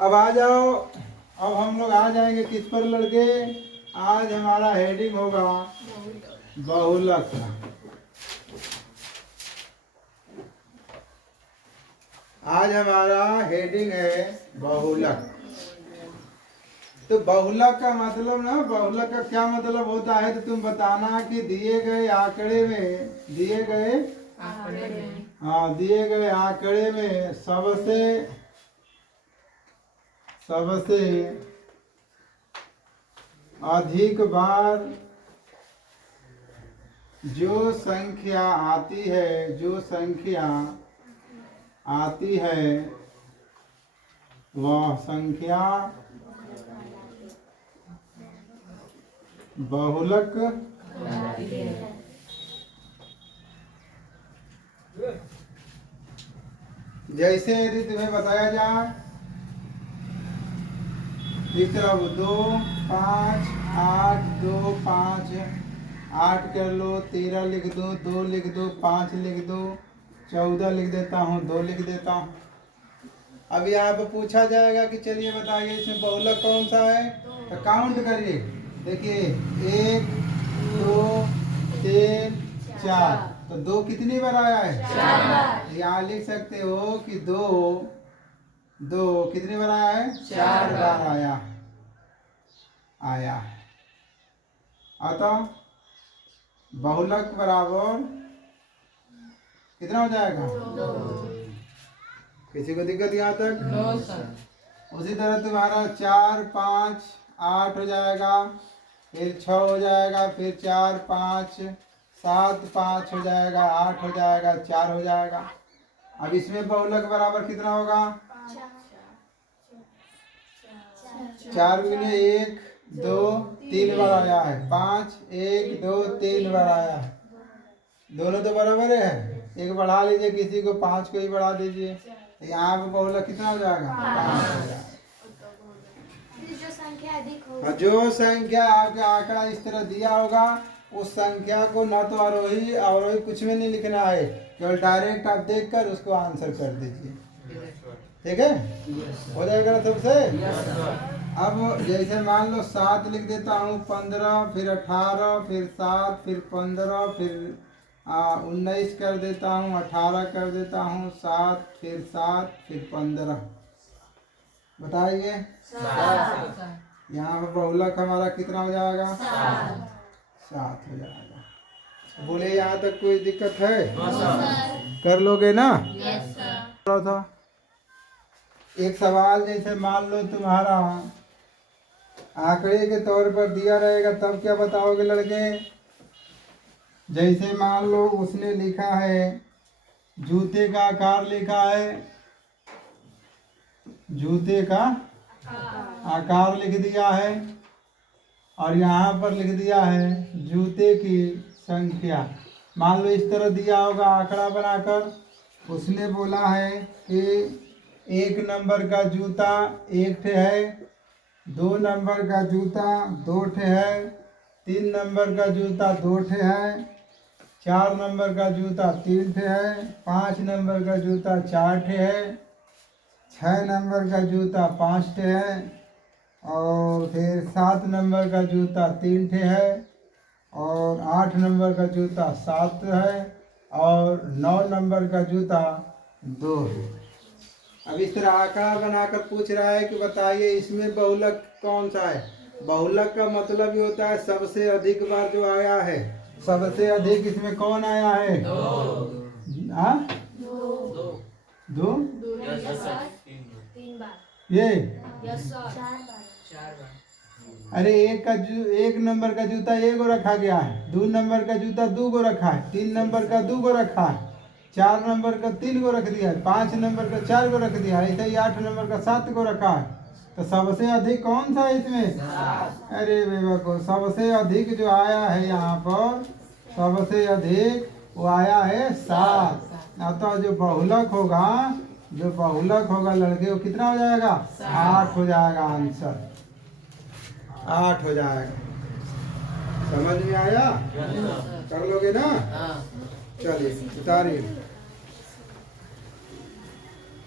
अब आ जाओ, अब हम लोग आ जाएंगे किस पर लड़के। आज हमारा हेडिंग होगा बहुलक। आज हमारा हेडिंग है बहुलक। तो बहुलक का मतलब ना, बहुलक का क्या मतलब होता है तो तुम बताना कि दिए गए आंकड़े में, दिए गए आंकड़े में सबसे अधिक बार जो संख्या आती है वह संख्या बहुलक जैसे यदि तुम्हें बताया जाए इस तरफ 2 5 8 2 5 8 कर लो, 13 लिख दो, 2 लिख दो, 5 लिख दो, 14 लिख देता हूँ, 2 लिख देता हूँ। अब यहाँ पर पूछा जाएगा कि चलिए बताइए इसमें बहुलक कौन सा है, तो काउंट करिए। देखिए 1 2 3 4, तो 2 कितनी बार आया है? 4 बार। यहाँ लिख सकते हो कि 2 कितनी बार आया है? 4 बार आया है। अतः बहुलक बराबर कितना हो जाएगा? 2। किसी को दिक्कत यहाँ तक? No sir. उसी तरह तुम्हारा 4 5 8 हो जाएगा, फिर 6 हो जाएगा, फिर 4 5 7 5 हो जाएगा, 8 हो जाएगा, 4 हो जाएगा। अब इसमें बहुलक बराबर कितना होगा? 4 गुने 1 2 3 बार आया है, 5 1 2 3 बार आया है। दोनों तो बराबर है, एक बढ़ा लीजिए, किसी को 5 को ही बढ़ा दीजिए, यहाँ पे बहुलक कितना हो जाएगा? 5 हो जाएगा। जो संख्या आपका आंकड़ा इस तरह दिया होगा उस संख्या को न तो आरोही अवरोही कुछ में नहीं लिखना है, केवल डायरेक्ट आप देखकर उसको आंसर कर दीजिए। ठीक है? हो जाएगा ना सबसे? अब जैसे मान लो 7 लिख देता हूँ, 15 फिर 18 फिर 7 फिर 15 फिर 19 कर देता हूँ, 18 कर देता हूँ, 7 फिर 15। बताइए यहाँ पर बहुलक हमारा कितना हो जाएगा? 7 हो जाएगा। बोले यहाँ तक कोई दिक्कत है? कर लोगे ना? था एक सवाल, जैसे मान लो तुम्हारा आंकड़े के तौर पर दिया रहेगा, तब क्या बताओगे लड़के? जैसे मान लो उसने लिखा है जूते का आकार, लिखा है जूते का आकार लिख दिया है, और यहाँ पर लिख दिया है जूते की संख्या। मान लो इस तरह दिया होगा आंकड़ा बनाकर, उसने बोला है कि 1 नंबर का जूता 1 ठे है, 2 नंबर का जूता 2 ठे है, 3 नंबर का जूता 2 ठे है, 4 नंबर का जूता 3 ठे है, 5 नंबर का जूता 4 ठे है, 6 नंबर का जूता 5 ठे है, और फिर 7 नंबर का जूता 3 ठे है, और 8 नंबर का जूता 7 है, और 9 नंबर का जूता 2 है। अब इस तरह आंकड़ा बनाकर पूछ रहा है कि बताइए इसमें बहुलक कौन सा है। बहुलक का मतलब ये होता है सबसे अधिक बार जो आया है। सबसे अधिक इसमें कौन आया है? 2 ये 4 बार। अरे 1 नंबर का जूता 1 गो रखा गया है, 2 नंबर का जूता 2 गो रखा है, 3 नंबर का 2 गो रखा है, 4 नंबर का 3 गो रख दिया है, 5 नंबर का 4 गो रख दिया है, ऐसे ही 8 नंबर का 7 गो रखा है। तो सबसे अधिक कौन सा है इसमें? अरे बेवकूफ, सबसे अधिक जो आया है यहाँ पर, सबसे अधिक वो आया है 7। अतः जो बहुलक होगा लड़के, वो कितना हो जाएगा? 8 हो जाएगा। आंसर 8 हो जाएगा। समझ में आया? कर लोगे ना? चलिए उतारिए।